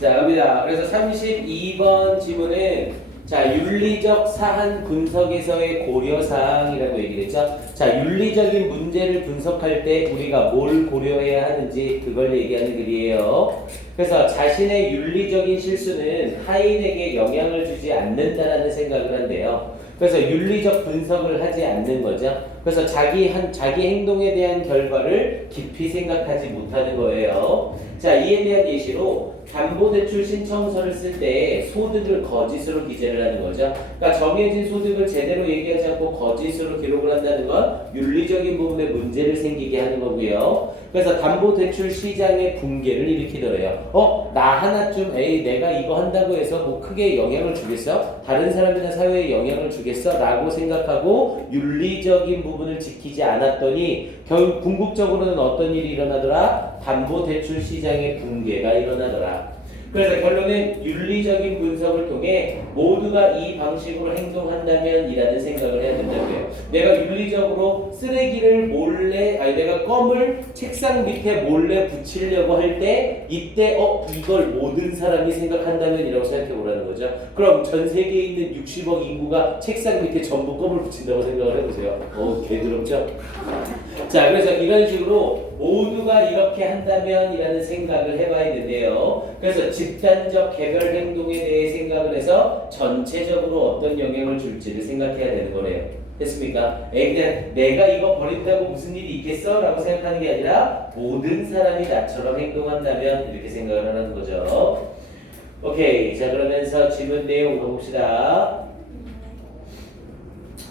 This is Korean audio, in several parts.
자, 갑니다. 그래서 32번 지문은 자, 윤리적 사안 분석에서의 고려사항이라고 얘기했죠. 자, 윤리적인 문제를 분석할 때 우리가 뭘 고려해야 하는지 그걸 얘기하는 글이에요. 그래서 자신의 윤리적인 실수는 타인에게 영향을 주지 않는다라는 생각을 한대요. 그래서 윤리적 분석을 하지 않는 거죠. 그래서 자기 행동에 대한 결과를 깊이 생각하지 못하는 거예요. 자, 이에 대한 예시로 담보대출 신청서를 쓸 때 소득을 거짓으로 기재를 하는 거죠. 그러니까 정해진 소득을 제대로 얘기하지 않고 거짓으로 기록을 한다는 건 윤리적인 부분에 문제를 생기게 하는 거고요. 그래서 담보대출 시장의 붕괴를 일으키더래요. 나 하나쯤 내가 이거 한다고 해서 뭐 크게 영향을 주겠어? 다른 사람이나 사회에 영향을 주겠어? 라고 생각하고 윤리적인 부분을 지키지 않았더니 결국 궁극적으로는 어떤 일이 일어나더라? 담보대출 시장의 붕괴가 일어나더라. 그래서 결론은 윤리적인 분석을 통해 모두가 이 방식으로 행동한다면 이라는 생각을 해야 된다고요. 내가 윤리적으로 쓰레기를 내가 껌을 책상 밑에 몰래 붙이려고 할 때 이때 이걸 모든 사람이 생각한다면 이라고 생각해 보라는 거죠. 그럼 전 세계에 있는 60억 인구가 책상 밑에 전부 껌을 붙인다고 생각을 해보세요. 개드럽죠? 자, 그래서 이런 식으로 모두가 이렇게 한다면 이라는 생각을 해봐야 되는데요. 그래서 집단적 개별 행동에 대해 생각을 해서 전체적으로 어떤 영향을 줄지를 생각해야 되는 거래요. 됐습니까? 그냥 내가 이거 버린다고 무슨 일이 있겠어? 라고 생각하는 게 아니라 모든 사람이 나처럼 행동한다면 이렇게 생각을 하는 거죠. 오케이. 자, 그러면서 질문 내용 가봅시다.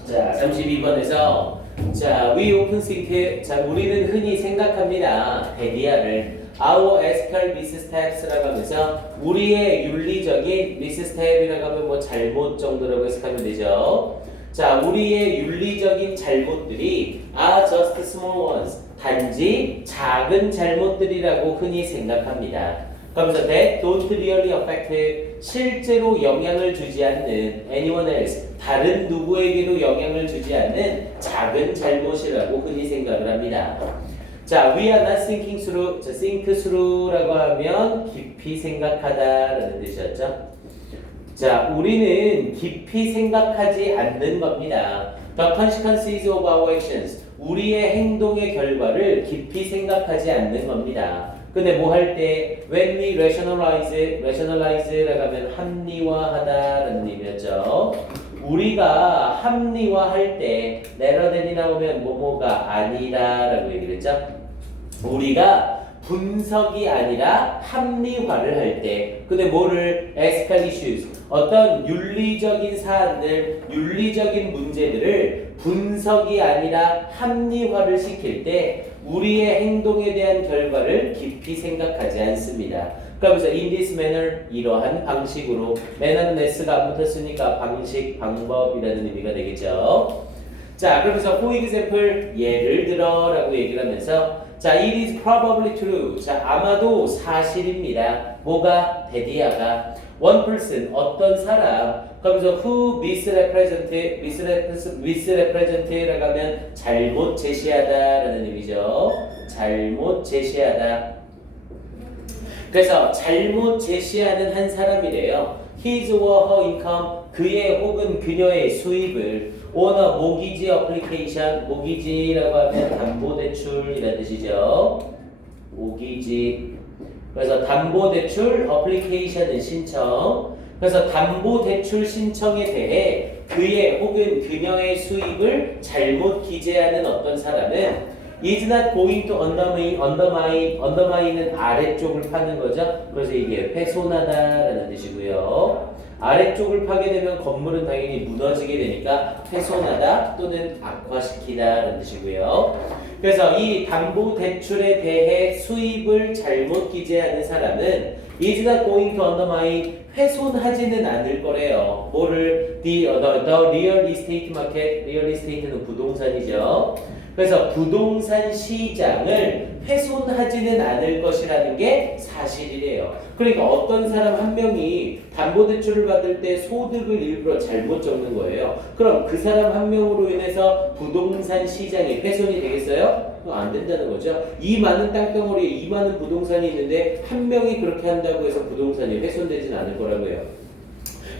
자, 32번에서 자, we often think, 자, 우리는 흔히 생각합니다. 데디아를 our ethical missteps라고 하면서 우리의 윤리적인 misstep이라고 하면 뭐 잘못 정도라고 해석하면 되죠. 자, 우리의 윤리적인 잘못들이 are just small ones, 단지 작은 잘못들이라고 흔히 생각합니다. 그러면서 that don't really affect, 실제로 영향을 주지 않는 anyone else, 다른 누구에게도 영향을 주지 않는 작은 잘못이라고 흔히 생각을 합니다. 자, we are not thinking through. 자, think through라고 하면 깊이 생각하다라는 뜻이었죠. 자, 우리는 깊이 생각하지 않는 겁니다. The consequences of our actions. 우리의 행동의 결과를 깊이 생각하지 않는 겁니다. 근데 뭐 할 때 when we rationalize라고 하면 합리화하다라는 의미였죠. 우리가 합리화할 때 rather than이 나오면 뭐뭐가 아니라라고 얘기를 했죠. 우리가 분석이 아니라 합리화를 할 때, 근데 뭐를 ethical issues, 어떤 윤리적인 사안들, 윤리적인 문제들을 분석이 아니라 합리화를 시킬 때 우리의 행동에 대한 결과를 깊이 생각하지 않습니다. 그러면서 in this manner, 이러한 방식으로, manner는 s가 안 붙었으니까 방식, 방법이라는 의미가 되겠죠. 자, 그러면서 for example, 예를 들어 라고 얘기를 하면서 자, it is probably true. 자, 아마도 사실입니다. 뭐가? 데디아가 one person, 어떤 사람, 그러면서 who misrepresent라고 하면 잘못 제시하다라는 의미죠. 잘못 제시하다. 그래서 잘못 제시하는 한 사람이래요. his or her income, 그의 혹은 그녀의 수입을 on a mortgage application, mortgage라고 하면 담보대출이라는 뜻이죠. mortgage. 그래서 담보대출 application은 신청. 그래서 담보대출 신청에 대해 그의 혹은 그녀의 수입을 잘못 기재하는 어떤 사람은 is not going to undermine은 아래쪽을 파는 거죠. 그래서 이게 훼손하다라는 뜻이고요. 아래쪽을 파게 되면 건물은 당연히 무너지게 되니까 훼손하다 또는 악화시키다라는 뜻이고요. 그래서 이 담보대출에 대해 수입을 잘못 기재하는 사람은 is not going to undermine, 훼손하지는 않을 거래요. 뭐를? The real estate market, real estate는 부동산이죠. 그래서 부동산 시장을 훼손하지는 않을 것이라는 게 사실이래요. 그러니까 어떤 사람 한 명이 담보대출을 받을 때 소득을 일부러 잘못 적는 거예요. 그럼 그 사람 한 명으로 인해서 부동산 시장이 훼손이 되겠어요? 안 된다는 거죠. 이 많은 땅덩어리에 이 많은 부동산이 있는데 한 명이 그렇게 한다고 해서 부동산이 훼손되진 않을 거라고요.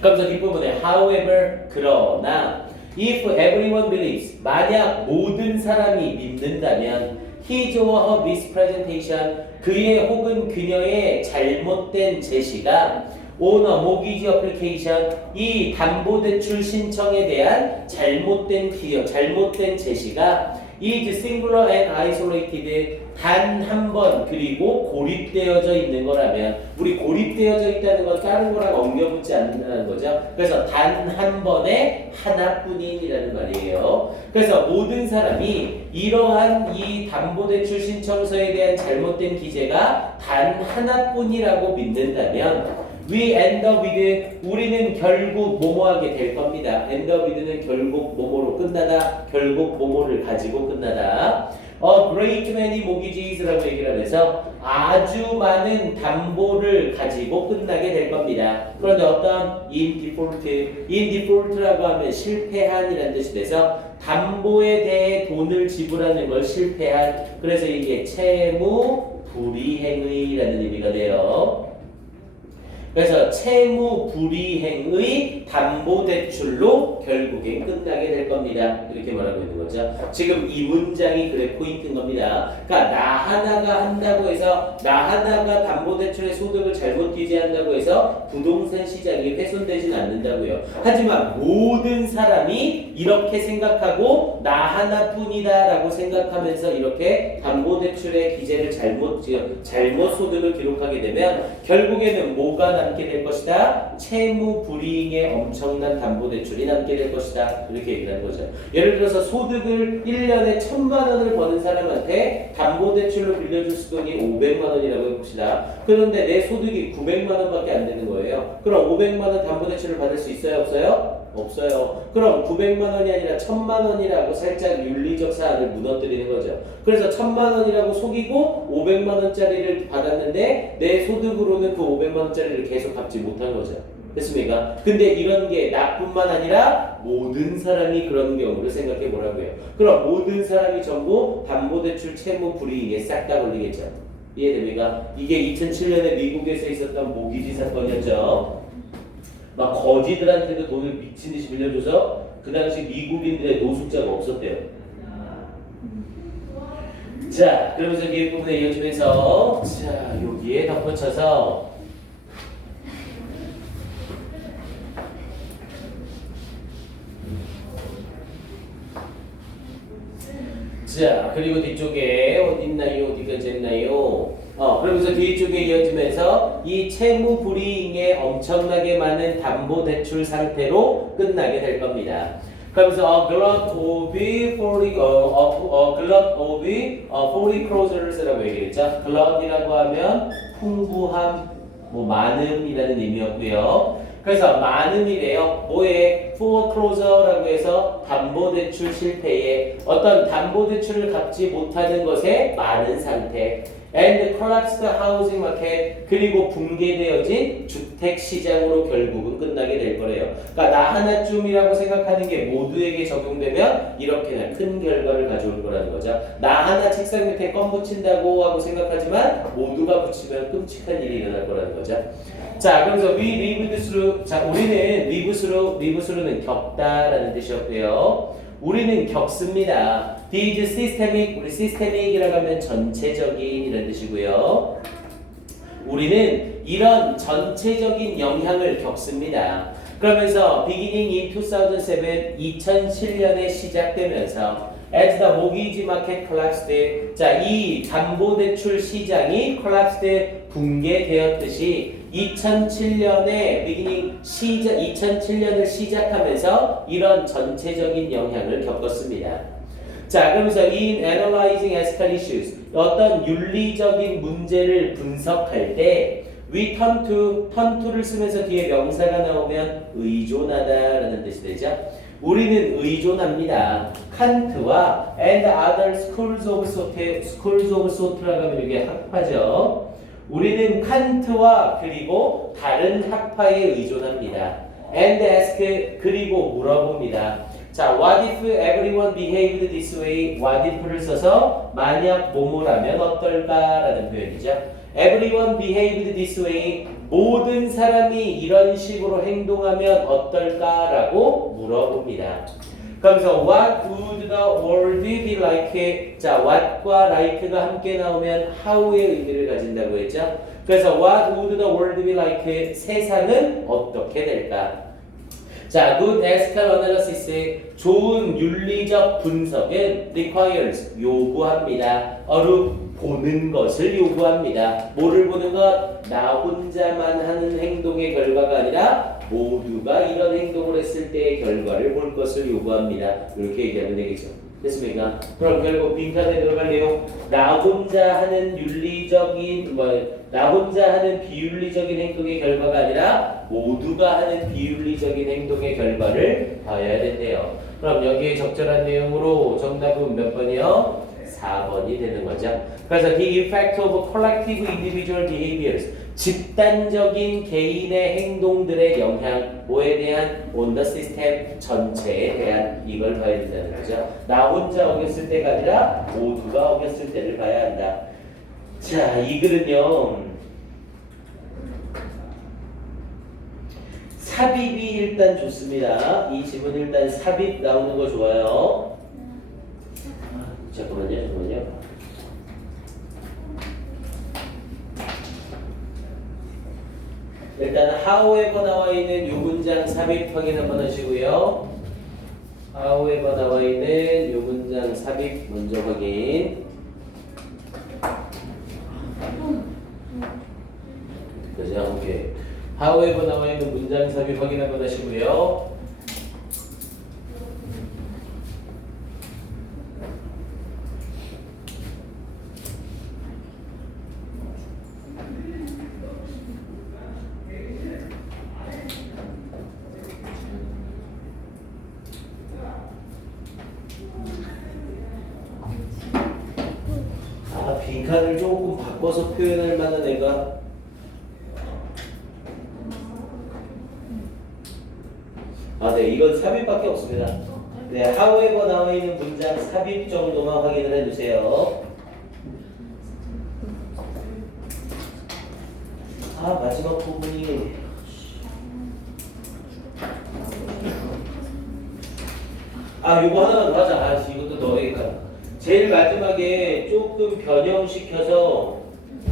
그래서 뒷부분에 however 그러나 if everyone believes 만약 모든 사람이 믿는다면 his or her mispresentation 그의 혹은 그녀의 잘못된 제시가 on a mortgage application 이 담보대출 신청에 대한 잘못된 기여 잘못된 제시가 is singular and isolated 단 한 번 그리고 고립되어져 있는 거라면 우리 고립되어져 있다는 건 다른 거랑 엉겨붙지 않는다는 거죠. 그래서 단 한 번에 하나뿐인이라는 말이에요. 그래서 모든 사람이 이러한 이 담보대출 신청서에 대한 잘못된 기재가 단 하나뿐이라고 믿는다면 We end up with 우리는 결국 뭐뭐하게 될 겁니다. end up with는 결국 뭐뭐로 끝나다, 결국 뭐뭐를 가지고 끝나다. A great many mortgages라고 얘기를 하면서 아주 많은 담보를 가지고 끝나게 될 겁니다. 그런데 어떤 in default라고 하면 실패한이라는 뜻이 돼서 담보에 대해 돈을 지불하는 걸 실패한 그래서 이게 채무 불이행의라는 의미가 돼요. 그래서 채무 불이행의 담보대출로 결국엔 끝나게 될 겁니다. 이렇게 말하고 있는 거죠. 지금 이 문장이 그래 포인트인 겁니다. 그러니까 나 하나가 한다고 해서 나 하나가 담보대출의 소득을 잘못 기재한다고 해서 부동산 시장이 훼손되진 않는다고요. 하지만 모든 사람이 이렇게 생각하고 나 하나뿐이다 라고 생각하면서 이렇게 담보대출의 기재를 잘못 소득을 기록하게 되면 결국에는 뭐가 남게 될 것이다. 채무 불이행의 엄청난 담보대출이 남게 될 것이다. 이렇게 얘기를 하는 거죠. 예를 들어서 소득을 1년에 1,000만 원을 버는 사람한테 담보대출로 빌려줄 돈이 500만 원이라고 해봅시다. 그런데 내 소득이 900만 원밖에 안 되는 거예요. 그럼 500만 원 담보대출을 받을 수 있어요? 없어요? 없어요. 그럼 900만 원이 아니라 1,000만 원이라고 살짝 윤리적 사안을 무너뜨리는 거죠. 그래서 1,000만 원이라고 속이고 500만 원짜리를 받았는데 내 소득으로는 그 500만 원짜리를 계속 갚지 못한 거죠. 됐습니까? 근데 이런 게 나뿐만 아니라 모든 사람이 그런 경우를 생각해 보라고요. 그럼 모든 사람이 전부 담보대출 채무 불이행에 싹 다 걸리겠죠. 이해됩니까? 이게 2007년에 미국에서 있었던 모기지 사건이었죠. 막 거지들한테도 돈을 미친듯이 빌려줘서 그 당시 미국인들의 노숙자가 없었대요. 자, 그러면서 뒤에 부분에 이어지면서 자, 여기에 덧붙여서 자, 그리고 뒤쪽에 어딨나요? 어디까지 했나요? 그러면서 뒤쪽에 이어지면서 이 채무 불이행에 엄청나게 많은 담보대출 상태로 끝나게 될 겁니다. 그러면서 a glut of foreclosures라고 얘기했죠. glut이라고 하면 풍부함, 뭐 많음이라는 의미였고요. 그래서 많음이래요. 뭐에 foreclosure라고 해서 담보대출 실패에 어떤 담보대출을 갚지 못하는 것에 많은 상태. and collapsed housing market 그리고 붕괴되어진 주택 시장으로 결국은 끝나게 될 거래요. 그러니까 나 하나쯤이라고 생각하는 게 모두에게 적용되면 이렇게나 큰 결과를 가져올 거라는 거죠. 나 하나 책상 밑에 껌 붙인다고 하고 생각하지만 모두가 붙이면 끔찍한 일이 일어날 거라는 거죠. 자, 그래서 we lived through 자, 우리는 live through는 겪다라는 뜻이었고요. 우리는 겪습니다. These systemic, 우리 systemic이라고 하면 전체적인 이런 뜻이고요. 우리는 이런 전체적인 영향을 겪습니다. 그러면서 beginning in 2007년에 시작되면서 as the mortgage market collapsed 자, 이 담보대출 시장이 collapsed 붕괴되었듯이 2007년에 beginning 2007년을 시작하면서 이런 전체적인 영향을 겪었습니다. 자, 그러면서 in analyzing ethical issues 어떤 윤리적인 문제를 분석할 때 we turn to를 쓰면서 뒤에 명사가 나오면 의존하다라는 뜻이 되죠. 우리는 의존합니다. 칸트와 and other schools of thought라고 하면 이게 학파죠. 우리는 칸트와 그리고 다른 학파에 의존합니다. and ask 그리고 물어봅니다. 자, what if everyone behaved this way? what if를 써서 만약 뭐뭐라면 어떨까라는 표현이죠. everyone behaved this way. 모든 사람이 이런 식으로 행동하면 어떨까라고 물어봅니다. 그러면서 what would the world be like? 자, what과 like가 함께 나오면 how의 의미를 가진다고 했죠. 그래서 what would the world be like? 세상은 어떻게 될까? 자, good ethical analysis, 좋은 윤리적 분석은 requires, 요구합니다. 보는 것을 요구합니다. 뭐를 보는 것? 나 혼자만 하는 행동의 결과가 아니라 모두가 이런 행동을 했을 때의 결과를 볼 것을 요구합니다. 이렇게 얘기하면 되겠죠. 됐습니까? 그럼 결국 빈칸에 들어갈 내용, 나 혼자 하는 윤리적인 나 혼자 하는 비윤리적인 행동의 결과가 아니라 모두가 하는 비윤리적인 행동의 결과를 봐야 된대요. 그럼 여기에 적절한 내용으로 정답은 몇 번이요? 4번이 되는 거죠. 그래서 the effect of collective individual behaviors, 집단적인 개인의 행동들의 영향, 뭐에 대한? on the system, 전체에 대한, 이걸 봐야 된다는 거죠. 나 혼자 어겼을 때가 아니라 모두가 어겼을 때를 봐야 한다. 자, 이 글은요, 삽입이 일단 좋습니다. 이 지문 일단 삽입 나오는 거 좋아요. 잠깐만요. 일단 however 나와 있는 요 문장 삽입 확인 한번 하시고요. however 나와 있는 요 문장 삽입 먼저 확인. 그죠? 오케이. however 나와 있는 문장 삽입 확인 한번 하시고요. 빈칸을 조금 바꿔서 표현할 만한 애가 네, 이건 삽입밖에 없습니다. 네, however 나와 있는 문장 삽입 정도만 확인을 해주세요. 마지막 부분이 요거 하나만 더 하자. 이것도 넣어야겠다. 제일 마지막에 조금 변형시켜서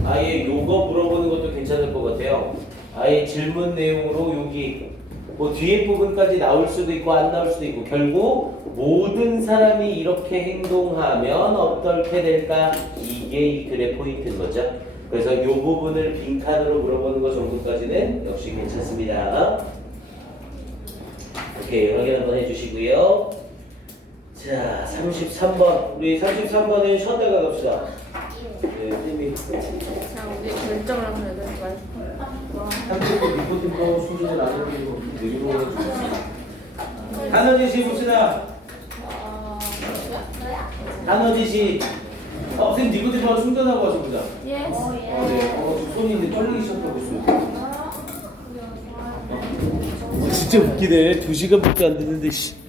아예 요거 물어보는 것도 괜찮을 것 같아요. 아예 질문 내용으로 여기 뭐 뒤에 부분까지 나올 수도 있고 안 나올 수도 있고 결국 모든 사람이 이렇게 행동하면 어떻게 될까? 이게 이 글의 포인트인 거죠. 그래서 요 부분을 빈칸으로 물어보는 것 정도까지는 역시 괜찮습니다. 오케이, 확인 한번 해주시고요. 자, 33번. 우리 33번은 쉬었다가 갑시다. 네, 쌤이. 자, 우리 결정을 한번 해볼까요? 30분 리포팅도 수준을 안 올리고 느리고 단어 제시 봅시다. 단어 제시. 선생님 니코틴 충전하고 와서 보자. 예스. 네. 손이 이제 떨리기 시작하고 있어요. 진짜 웃기네. 2시간밖에 안 됐는데 씨.